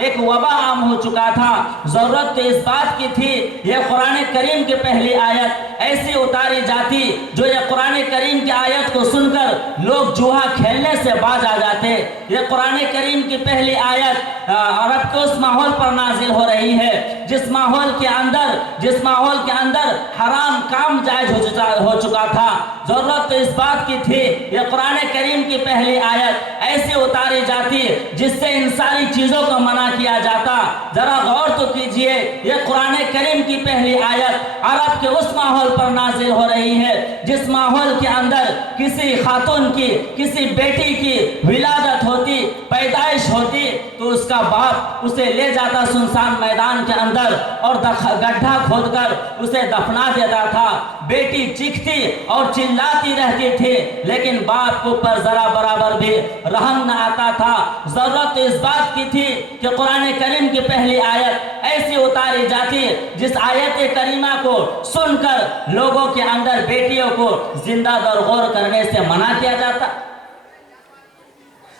ایک وبا عام ہو چکا تھا۔ ضرورت تو اس بات کی تھی، یہ قرآن کریم کی پہلی آیت ایسی اتاری جاتی جو یہ قرآن کریم کی آیت کو سن کر لوگ جوہا کھیلنے سے باز آ جاتے۔ یہ قرآن کریم کی پہلی آیت عرب کے اس ماحول پر نازل ہو رہی ہے۔ جس ماحول کے اندر جس ماحول کے اندر حرام کام جائز ہو چکا ہو چکا تھا۔ ضرورت تو اس بات کی تھی یہ قرآن کریم کی پہلی آیت ایسی اتاری جاتی جس سے ان ساری چیزوں کو منع کیا جاتا۔ ذرا غور تو کیجیے، یہ قرآن کریم کی پہلی آیت عرب کے اس ماحول پر نازل ہو رہی ہے۔ جس ماحول کے اندر کسی خاتون کی، کسی بیٹی کی ولادت ہوتی، پیدائش ہوتی تو اس کا باپ اسے لے جاتا سنسان میدان کے اندر۔ کر اور گڑھا کھود کر اسے دفنا دیتا تھا۔ بیٹی چکھتی اور چلاتی رہتی تھی، لیکن باپ کو پر ذرا برابر بھی رحم نہ آتا تھا۔ ضرورت اس بات کی تھی کہ قرآن کریم کی پہلی آیت ایسی اتاری جاتی جس آیت کریمہ کو سن کر لوگوں کے اندر بیٹیوں کو زندہ در غور کرنے سے منع کیا جاتا۔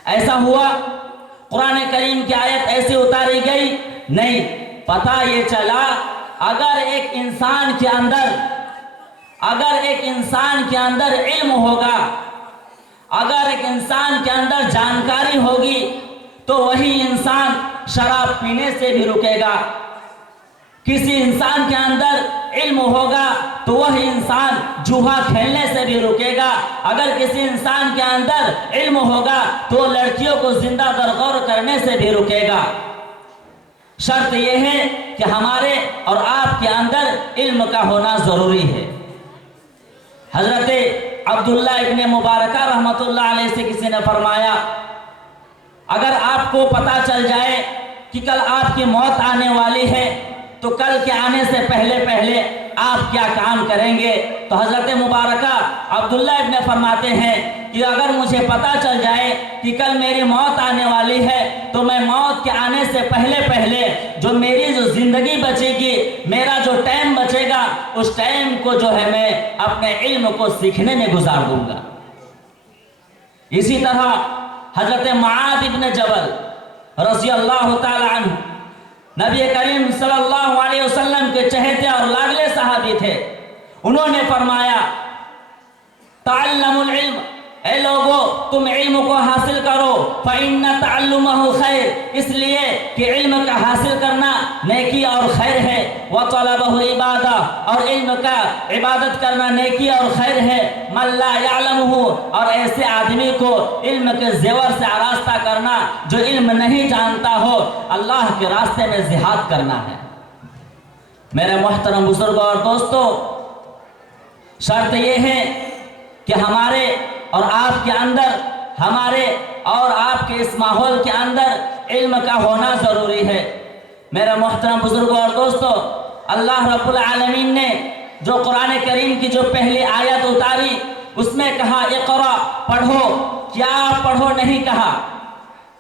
ایسا ہوا، قرآن کریم کی آیت ایسی اتاری گئی، نہیں پتا یہ چلا، اگر ایک انسان کے اندر، اگر ایک انسان کے اندر علم ہوگا، اگر ایک انسان کے اندر جانکاری ہوگی، تو وہی انسان شراب پینے سے بھی رکے گا۔ کسی انسان کے اندر علم ہوگا، تو وہ انسان جوہا کھیلنے سے بھی رکے گا۔ اگر کسی انسان کے اندر علم ہوگا، تو لڑکیوں کو زندہ درغور کرنے سے بھی رکے گا۔ شرط یہ ہے کہ ہمارے اور آپ کے اندر علم کا ہونا ضروری ہے۔ حضرت عبداللہ ابن مبارکہ رحمۃ اللہ علیہ سے کسی نے فرمایا، اگر آپ کو پتہ چل جائے کہ کل آپ کی موت آنے والی ہے، تو کل کے آنے سے پہلے پہلے آپ کیا کام کریں گے؟ تو حضرت مبارکہ عبداللہ ابن فرماتے ہیں کہ اگر مجھے پتا چل جائے کہ کل میری موت آنے والی ہے، تو میں موت کے آنے سے پہلے پہلے جو میری جو زندگی بچے گی، میرا جو ٹائم بچے گا، اس ٹائم کو جو ہے میں اپنے علم کو سیکھنے میں گزار دوں گا۔ اسی طرح حضرت معاد ابن جبل رضی اللہ تعالی عنہ، نبی کریم صلی اللہ علیہ وسلم کے چہتے اور لاگلے صحابی تھے۔ انہوں نے فرمایا، تعلم العلم اے لوگو، تم علم کو حاصل کرو، فَإِنَّ تعلمہ خیر اس لیے کہ علم کا حاصل کرنا نیکی اور خیر ہے۔ وَطَلَبَهُ طلبہ عبادہ اور علم کا عبادت کرنا نیکی اور خیر ہے۔ ملا يَعْلَمُهُ۔ اور ایسے آدمی کو علم کے زیور سے آراستہ کرنا جو علم نہیں جانتا ہو، اللہ کے راستے میں زہاد کرنا ہے۔ میرے محترم بزرگ اور دوستو شرط یہ ہے کہ ہمارے اور آپ کے اندر، ہمارے اور آپ کے اس ماحول کے اندر علم کا ہونا ضروری ہے۔ میرا محترم بزرگوں اور دوستو اللہ رب العالمین نے جو قرآن کریم کی جو پہلی آیت اتاری، اس میں کہا یہ قرآ پڑھو۔ کیا پڑھو نہیں کہا؟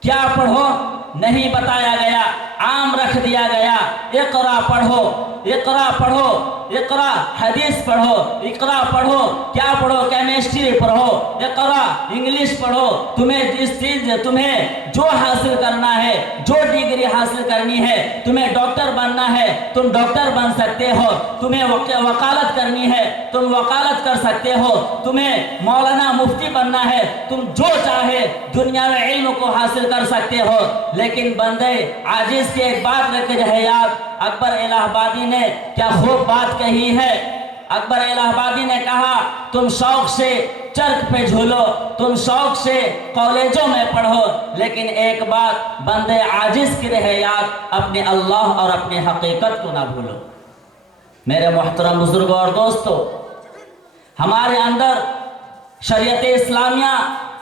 کیا پڑھو نہیں بتایا گیا؟ عام رکھ دیا گیا۔ اقرا پڑھو اقرا پڑھو اقرا حدیث پڑھو اقرا پڑھو، کیا پڑھو؟ کیمسٹری پڑھو اقرا انگلش پڑھو۔ تمہیں جس چیز، تمہیں جو حاصل کرنا ہے، جو ڈگری حاصل کرنی ہے، تمہیں ڈاکٹر بننا ہے، تم ڈاکٹر بن سکتے ہو۔ تمہیں وکالت کرنی ہے، تم وکالت کر سکتے ہو۔ تمہیں مولانا مفتی بننا ہے، تم جو چاہے دنیا میں علم کو حاصل کر سکتے ہو۔ لیکن بندے، عاجز اس کی ایک بات لے کے رہے آپ اکبر الہ آبادی نے کیا خوب بات کہی ہے۔ اکبر الہ آبادی نے کہا، تم شوق سے چرک پہ جھولو، تم شوق سے کالجوں میں پڑھو، لیکن ایک بات بندے عاجز کی رہے یاد اپنے اللہ اور اپنی حقیقت کو نہ بھولو۔ میرے محترم بزرگوں اور دوستو، ہمارے اندر شریعت اسلامیہ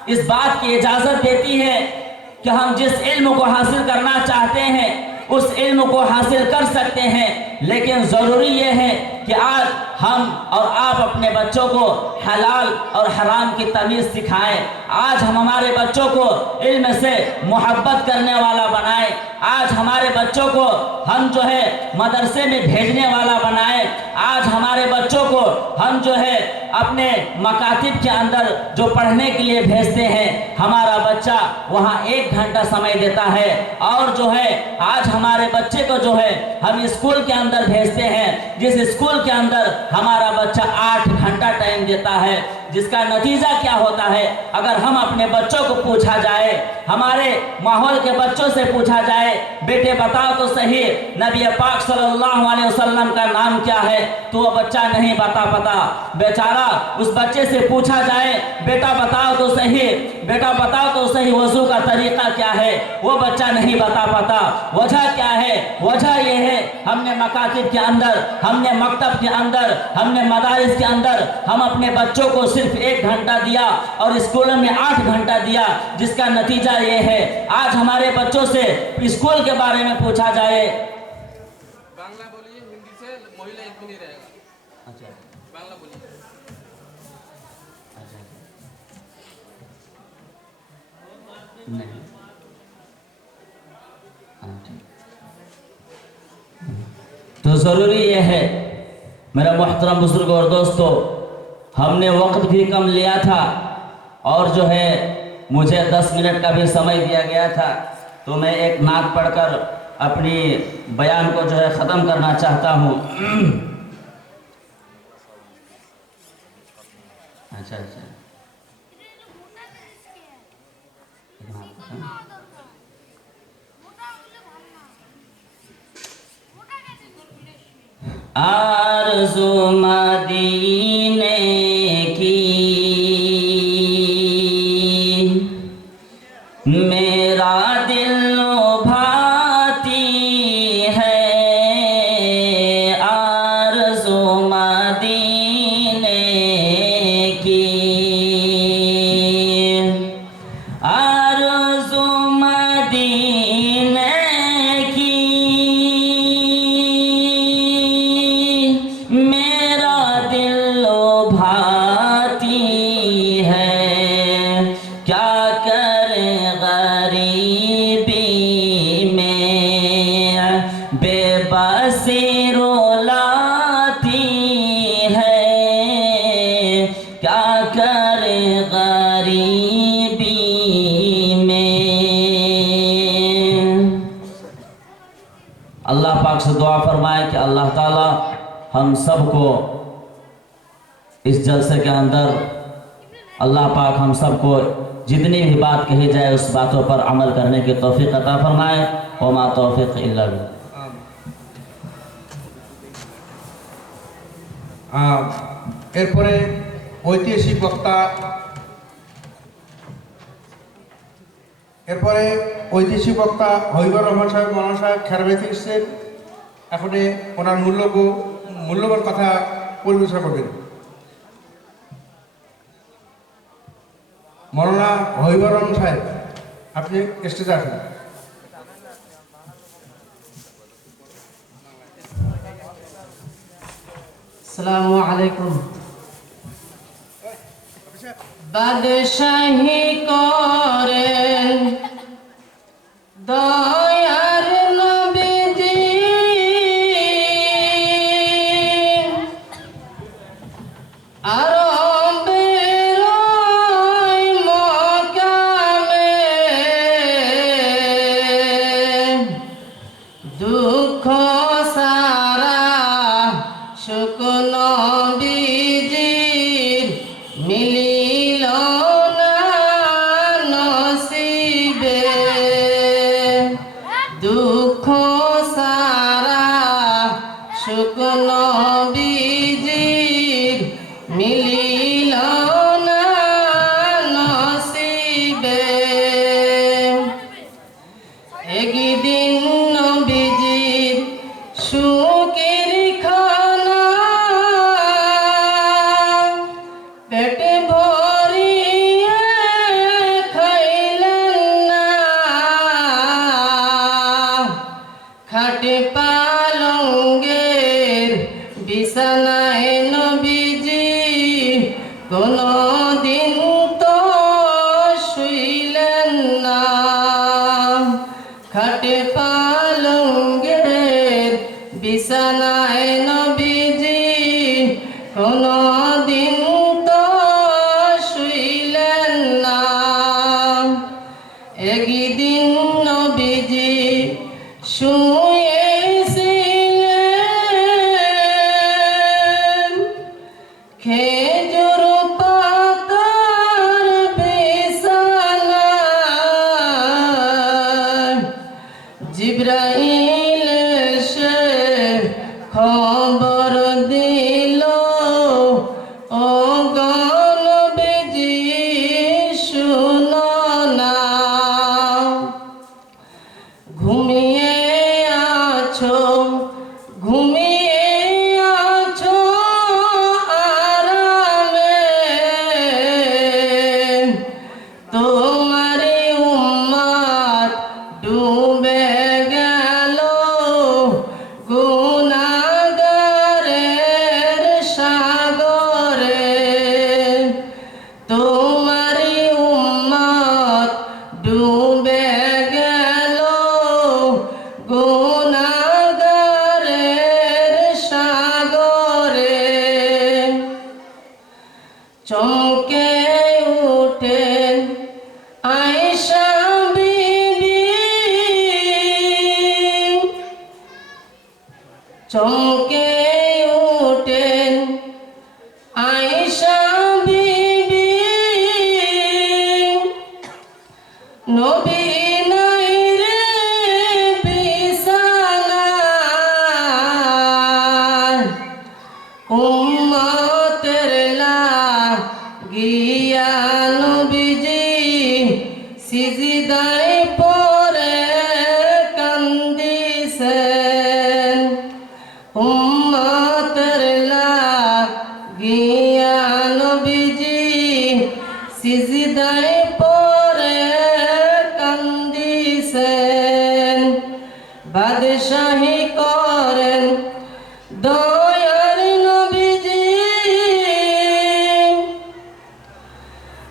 اس بات کی اجازت دیتی ہے کہ ہم جس علم کو حاصل کرنا چاہتے ہیں، اس علم کو حاصل کر سکتے ہیں، لیکن ضروری یہ ہے کہ آج ہم اور آپ اپنے بچوں کو حلال اور حرام کی تمیز سکھائیں۔ آج ہم ہمارے بچوں کو علم سے محبت کرنے والا بنائیں۔ آج ہمارے بچوں کو ہم جو ہے مدرسے میں بھیجنے والا بنائیں۔ آج ہمارے بچوں کو ہم جو ہے اپنے مکاتب کے اندر جو پڑھنے کے لیے بھیجتے ہیں، ہمارا بچہ وہاں ایک گھنٹہ سمے دیتا ہے۔ اور جو ہے، آج ہمارے بچے کو جو ہے ہم اسکول کے اندر بھیجتے ہیں۔ جس اسکول کے اندر ہمارا بچہ آٹھ گھنٹہ ٹائم دیتا ہے۔ جس کا نتیجہ کیا ہوتا ہے؟ اگر ہم اپنے بچوں کو پوچھا جائے، ہمارے ماحول کے بچوں سے پوچھا جائے، بیٹے بتاؤ تو صحیح، نبی پاک صلی اللہ علیہ وسلم کا نام کیا ہے؟ تو وہ بچہ نہیں بتا پتا۔ بیچارہ، اس بچے سے پوچھا جائے، بیٹا بتاؤ تو صحیح، بیٹا بتاؤ تو صحیح وضو کا طریقہ کیا ہے؟ وہ بچہ نہیں بتا پاتا وجہ کیا ہے؟ وجہ یہ ہے، ہم نے مکاتب کے اندر، ہم نے مکتب کے اندر، ہم نے مدارس کے اندر، ہم اپنے بچوں کو صرف ایک گھنٹہ دیا اور اسکولوں میں آٹھ گھنٹہ دیا جس کا نتیجہ یہ ہے آج ہمارے بچوں سے اسکول کے بارے میں پوچھا جائے۔ اچھا۔ اچھا۔ تو ضروری یہ ہے میرا محترم بزرگ اور دوستو ہم نے وقت بھی کم لیا تھا اور جو ہے مجھے دس منٹ کا بھی سمجھ دیا گیا تھا تو میں ایک نعت پڑھ کر اپنی بیان کو جو ہے ختم کرنا چاہتا ہوں۔ اچھا اچھا۔ ہاں۔ आरज़ू मदीने हम सबको इस जलसे के अंदर अल्लाह पाक हम सबको जितनी भी बात कही जाए उस बातों पर अमल करने की तौफीक अता फरमाए व मा तौफीक इल्ला बिल्लाह। আহ, এরপরে ঐতিহাসিক বক্তা এরপরে ঐতিহাসিক বক্তা হবিবর রহমান সাহেব মৌলানা সাহেব খেরবেতে এসছেন এখন ওনার মূল্য মূল্যবান কথা পরিবেশনা করবেন। মৌলানা রহমান সাহেব, আপনি স্টেজে আসুন। আসসালামু আলাইকুম। বাদশাহী করেন দয়ার mil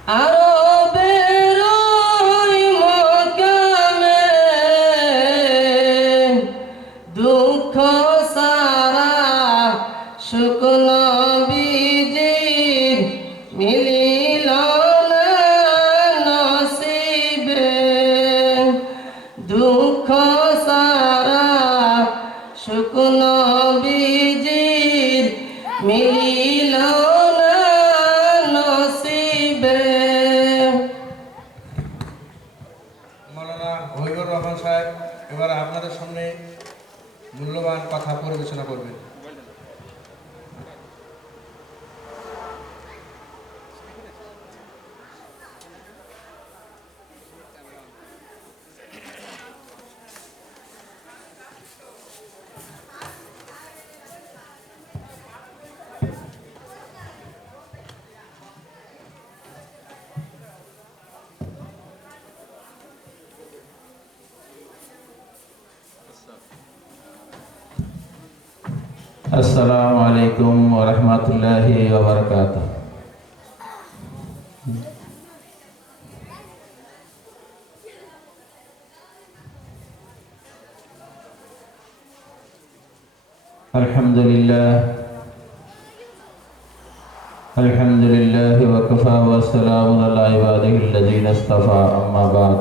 আরো পরিবেশনা করবেন। السلام عليكم ورحمة الله وبركاته الحمد لله الحمد لله وكفى والسلام على عباده الذين اصطفى أما بعد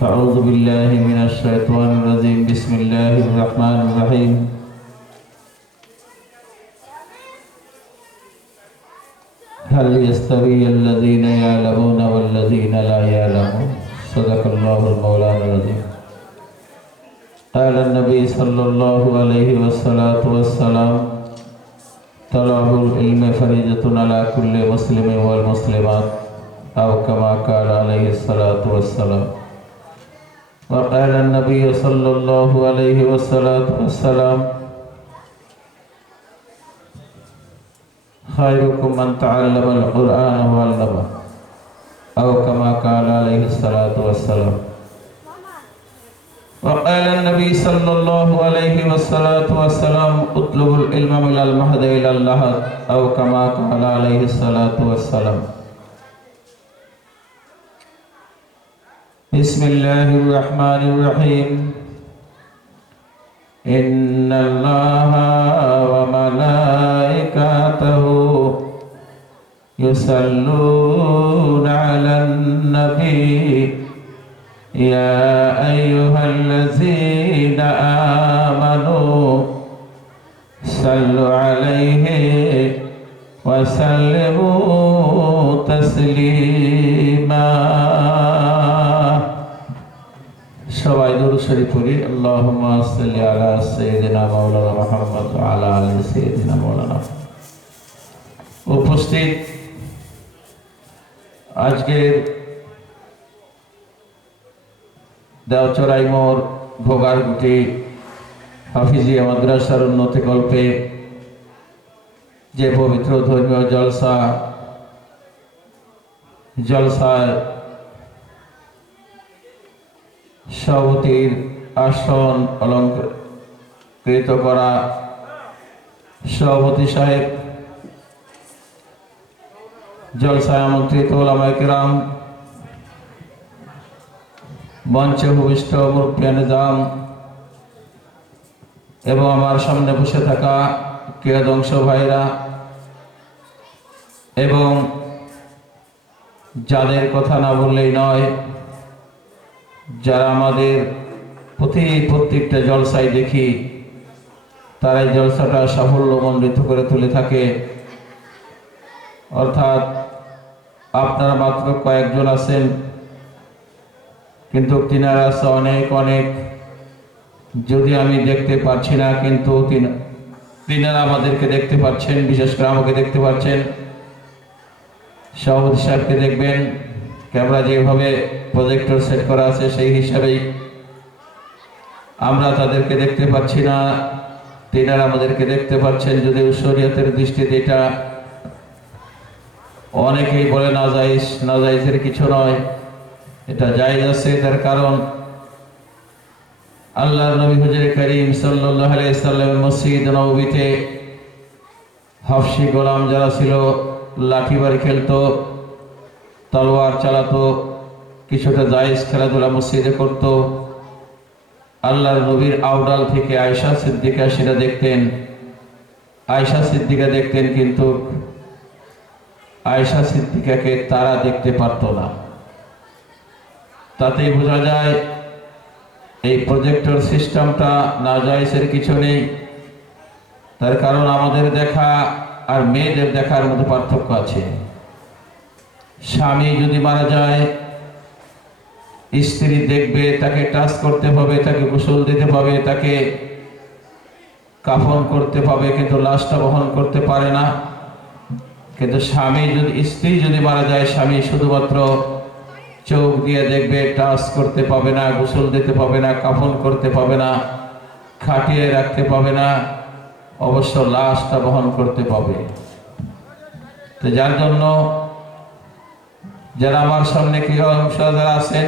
فأعوذ بالله من الشيطان الرجيم بسم الله الرحمن الرحيم هل يستوي الذين يعلمون والذين لا يعلمون؟ صدق الله المولانا العظيم. قال النبي صلى الله عليه والصلاة والسلام طلب العلم فريضة على كل مسلم والمسلمات، أو كما قال عليه الصلاة والسلام. وقال النبي صلى الله عليه والصلاة والسلام خيركم من تعلم القرآن وعلمه أو كما قال عليه الصلاة والسلام. وقال النبي صلى الله عليه والصلاة والسلام اطلبوا العلم من المهد إلى اللحد أو كما قال عليه الصلاة والسلام. بسم الله الرحمن الرحيم. إن الله وملائكته يصلون على النبي يا أيها الذين آمنوا صلوا عليه وسلموا تسليما সবাই দরুদ শরীফ পড়ি আল্লাহুম্মা সাল্লি আলা সাইয়্যিদিনা মাওলানা মুহাম্মদ ওয়া আলা আলি সাইয়্যিদিনা মাওলানা উপস্থিত আজকের দেওচড়াই মোড় ভোগারগুটি হাফিজিয়া মাদ্রাসার উন্নতি কল্পে যে পবিত্র ধর্মীয় জলসা জলসায় সভাপতির আসন অলঙ্কৃত করা। সভাপতি সাহেব জলসায় আমন্ত্রিত ওলামায়ে কেরাম, মঞ্চে ভূমিষ্ঠ মুরব্বিয়া নিজাম এবং আমার সামনে বসে থাকা ক্রীড়াদংশ ভাইরা এবং যাদের কথা না বললেই নয়, যারা আমাদের প্রতি প্রত্যেকটা জলসায় দেখি, তারাই জলসাটা সাফল্যমণ্ডিত করে তুলে থাকে। অর্থাৎ আপনারা মাত্র কয়েকজন আছেন, কিন্তু তিনারা আছে অনেক অনেক। যদি আমি দেখতে পাচ্ছি না, কিন্তু তিন- তিনারা আমাদেরকে দেখতে পাচ্ছেন, বিশেষ করে আমাকে দেখতে পাচ্ছেন। সভাপতি সাহেবকে দেখবেন, ক্যামেরা যেভাবে প্রজেক্টর সেট করা আছে সেই হিসাবেই। আমরা তাদেরকে দেখতে পাচ্ছি না, তিনারা আমাদেরকে দেখতে পাচ্ছেন যদি শরীয়তের দৃষ্টিতে এটা অনেকেই বলে না যাইস না যাইসের কিছু নয়। এটা জায়েজ আছে, তার কারণ আল্লাহ নবী হুজুর করিম সাল্লাল্লাহু আলাইহি মসজিদ নববীতে হাফসি গোলাম যারা ছিল লাঠিবার খেলতো, তলোয়ার চালাতো, কিছুটা জায়েজ খেলাধুলা মসজিদে করত। আল্লাহর নবীর আউডাল থেকে আয়সা সিদ্দিকা সেটা দেখতেন। আয়সা সিদ্দিকা দেখতেন কিন্তু আয়সা সিদ্দিকাকে তারা দেখতে পারতো না। তাতেই বোঝা যায়, এই প্রজেক্টর সিস্টেমটা না জায়েজের কিছু নেই। তার কারণ আমাদের দেখা আর মেয়েদের দেখার মধ্যে পার্থক্য আছে। স্বামী যদি মারা যায়, স্ত্রী দেখবে, তাকে টাচ করতে হবে তাকে গোসল দিতে হবে তাকে কাফন করতে হবে কিন্তু লাশটা বহন করতে পারে না। কিন্তু স্বামী যদি, স্ত্রী যদি মারা যায়, স্বামী শুধুমাত্র চোখ দিয়ে দেখবে, টাচ করতে পাবে না, গোসল দিতে পাবে না, কাফন করতে পাবে না, খাটিয়ে রাখতে পাবে না, অবশ্য লাশটা বহন করতে পাবে। তো যার জন্য যারা আমার সামনে কি যারা আছেন,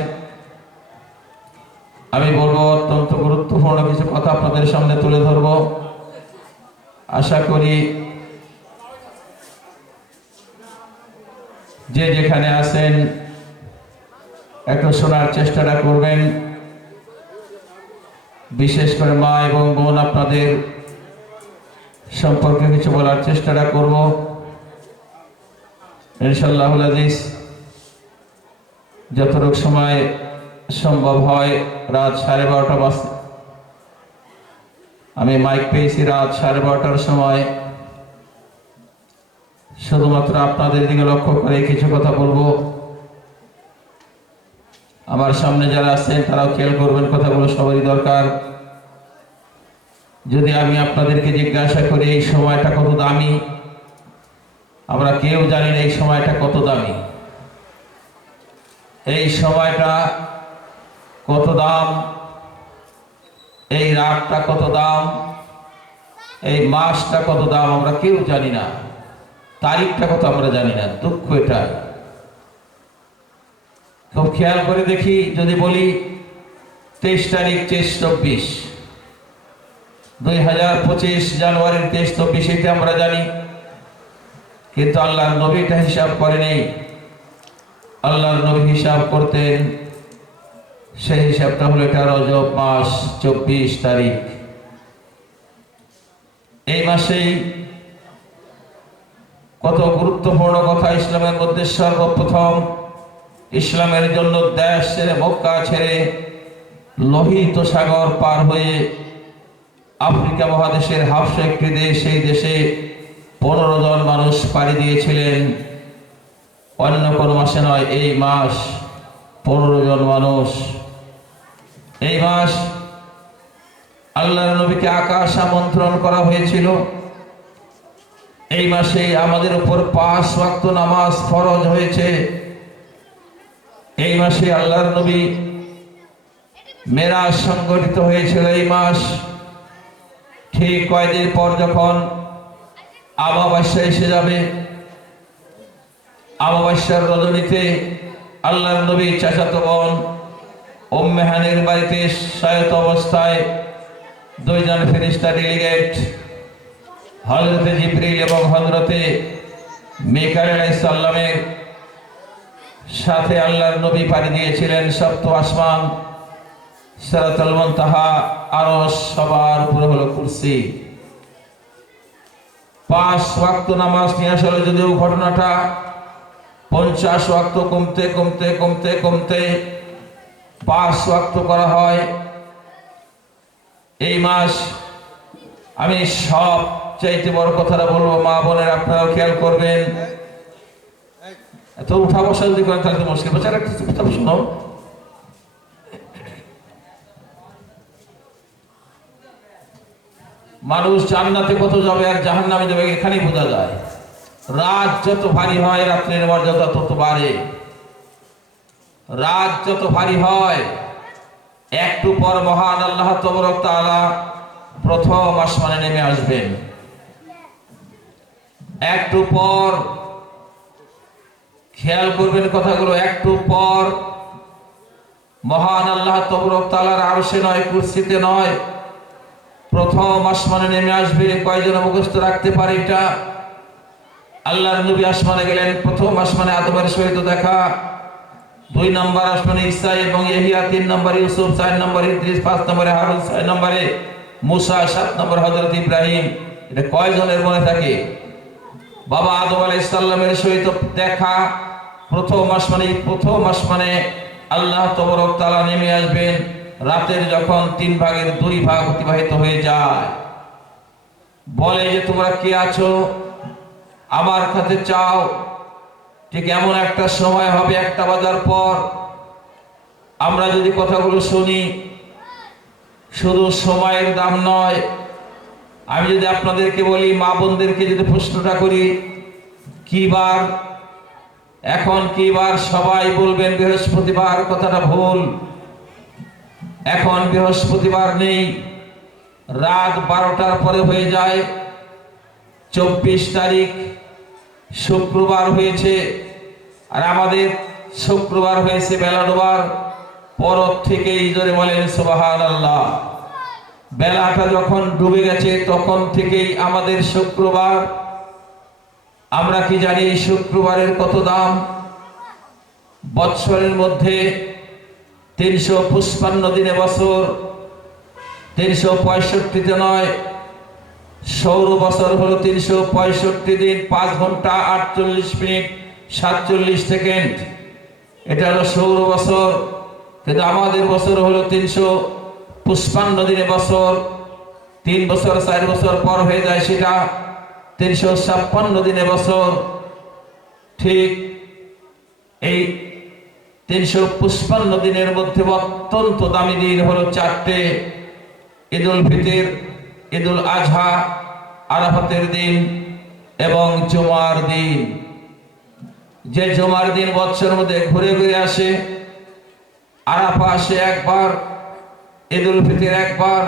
আমি বলব অত্যন্ত গুরুত্বপূর্ণ কিছু কথা আপনাদের সামনে তুলে ধরব। আশা করি যে যেখানে আছেন, একটু শোনার চেষ্টাটা করবেন। বিশেষ করে মা এবং বোন আপনাদের সম্পর্কে কিছু বলার চেষ্টাটা করব। ইনশাল্লাহ আজিজ, যতটুক সময় সম্ভব হয়, রাত সাড়ে বারোটা বাজ আমি মাইক পেয়েছি রাত সাড়ে বারোটার সময়। শুধুমাত্র আপনাদের দিকে লক্ষ্য করে কিছু কথা বলব। আমার সামনে যারা আছেন, তারাও খেয়াল করবেন কথাগুলো সবারই দরকার। যদি আমি আপনাদেরকে জিজ্ঞাসা করি, এই সময়টা কত দামি? আমরা কেউ জানি না এই সময়টা কত দামি। এই সময়টা কত দাম? এই রাতটা কত দাম? এই মাসটা কত দাম? আমরা কেউ জানি না। তারিখটা কত আমরা জানি না, দুঃখ এটা। খুব খেয়াল করে দেখি, যদি বলি তেইশ তারিখ তেইশ চব্বিশ। দুই হাজার পঁচিশ জানুয়ারির তেইশ চব্বিশ এটা আমরা জানি। কিন্তু আল্লাহর নবীটা হিসাব করেনি। আল্লাহর নবী হিসাব করতেন, সেই হিসাবটা হলো এটা রজব মাস চব্বিশ তারিখ। এই মাসেই কত গুরুত্বপূর্ণ কথা ইসলামের মধ্যে সর্বপ্রথম। ইসলামের জন্য দেশ ছেড়ে মক্কা ছেড়ে লোহিত সাগর পার হয়ে আফ্রিকা মহাদেশের হাফসা একটি দেশ, সেই দেশে পনেরো জন মানুষ পাড়ি দিয়েছিলেন। অন্য কোনো মাসে নয়, এই মাস পনেরো জন মানুষ। এই মাস আল্লাহ নবীকে আকাশ আমন্ত্রণ করা হয়েছিল। এই মাসে আমাদের উপর পাঁচ ওয়াক্ত নামাজ ফরজ হয়েছে। এই মাসে আল্লাহর নবী মেরাজ সংগঠিত হয়েছিল এই মাস। ঠিক কয়দিন পর যখন আমাবাস্যা এসে যাবে আমাবাস্যার রজনীতে আল্লাহর নবী চাচাতো বোন ওম্মেহানের বাড়িতে শায়ত অবস্থায় দুইজন ফেরিস্তা ডেলিগেট হজরতে জিব্রিল এবং হজরতে মেকার আলাইসাল্লামের সাথে আল্লাহর নবী পাড়ি দিয়েছিলেন সপ্ত আসমান, সেরাতুল মুনতাহা আরও সবার উপরে হলো কুরসি। পাঁচ ওয়াক্ত নামাজ নিয়ে আসলে যদিও ঘটনাটা পঞ্চাশ ওয়াক্ত কমতে কমতে কমতে কমতে পাঁচ ওয়াক্ত করা হয়। এই মাস আমি সব চাইতে বড় কথাটা বলব, মা বোনের, আপনারাও খেয়াল করবেন। এত উঠা বসা যদি করেন, তাহলে মুশকিল। বাচ্চারা, একটু শোনো। মানুষ জান্নাতে কত যাবে আর জাহান নামে যাবে, এখানেই বোঝা যায়। রাত যত ভারী হয়, রাত্রের মর্যাদা তত বাড়ে। রাত যত ভারী হয়, একটু পর মহান আল্লাহ তবরক তাআলা প্রথম আসমানে নেমে আসবেন একটু পর, খেয়াল করবেন কথাগুলো, একটু পর, মহান আল্লাহ তবরক তাআলার আরশে নয়, কুরসিতে নয়, প্রথম আসমানে নেমে আসবে, কয়জন মুখস্থ রাখতে পারে এটা? আল্লাহর নবী আসমানে গেলেন, প্রথম আসমানে আদমের সহিত দেখা, দুই নম্বর আসমানে ঈসা এবং ইহিয়া তিন নম্বর ইউসুফ, চার নম্বর ইদ্রিস, পাঁচ নম্বরে হারুন, ছয় নম্বরে মুসা সাত নম্বর হযরত ইব্রাহিম, এটা কয়জনের মনে থাকে? বাবা আদম আলাইহিস সালামের সহিত দেখা, প্রথম মাস আসমানে, প্রথম আসমানে আল্লাহ তবরক তালা নেমে আসবেন, রাতের যখন তিন ভাগের দুই ভাগ অতিবাহিত হয়ে যায়। বলে যে, তোমরা কে আছো? আমার কাছে চাও, ঠিক এমন একটা সময় হবে একটা বাজার পর। আমরা যদি কথাগুলো শুনি শুধু সময়ের দাম নয়, আমি যদি আপনাদেরকে বলি, মা বোনদেরকে যদি প্রশ্নটা করি, কি বার? এখন কি বার? সবাই বলবেন বৃহস্পতিবার, কথাটা ভুল। এখন বৃহস্পতিবার নেই, রাত বারোটার পরে হয়ে যায়, চব্বিশ তারিখ শুক্রবার হয়েছে, আর আমাদের শুক্রবার হয়েছে বেলা ডোবার। পর থেকেই জোরে বলেন সুবাহান আল্লাহ বেলাটা যখন ডুবে গেছে, তখন থেকেই আমাদের শুক্রবার। আমরা কি জানি শুক্রবারের কত দাম? বৎসরের মধ্যে তিনশো পুষ্পান্ন দিনে বছর, তিনশো পঁয়ষট্টিতে নয়, সৌর বছর হলো তিনশো পঁয়ষট্টি দিন, পাঁচ ঘণ্টা আটচল্লিশ মিনিট সাতচল্লিশ সেকেন্ড। এটা হলো সৌর বছর। কিন্তু আমাদের বছর হলো তিনশো পুষ্পান্ন দিনে বছর। তিন বছর, চার বছর পর হয়ে যায় সেটা। তিনশো ছাপ্পান্ন দিনে বছর। ঠিক এই তিনশো পুষ্পান্ন দিনের মধ্যে অত্যন্ত দামি দিন হলো চারটে। ঈদুল ফিতির, ঈদুল আজহা, আরাফাতের দিন এবং জুমার দিন। যে জুমার দিন বৎসরের মধ্যে ঘুরে ঘুরে আসে আরাফা আসে একবার ঈদুল ফিতির একবার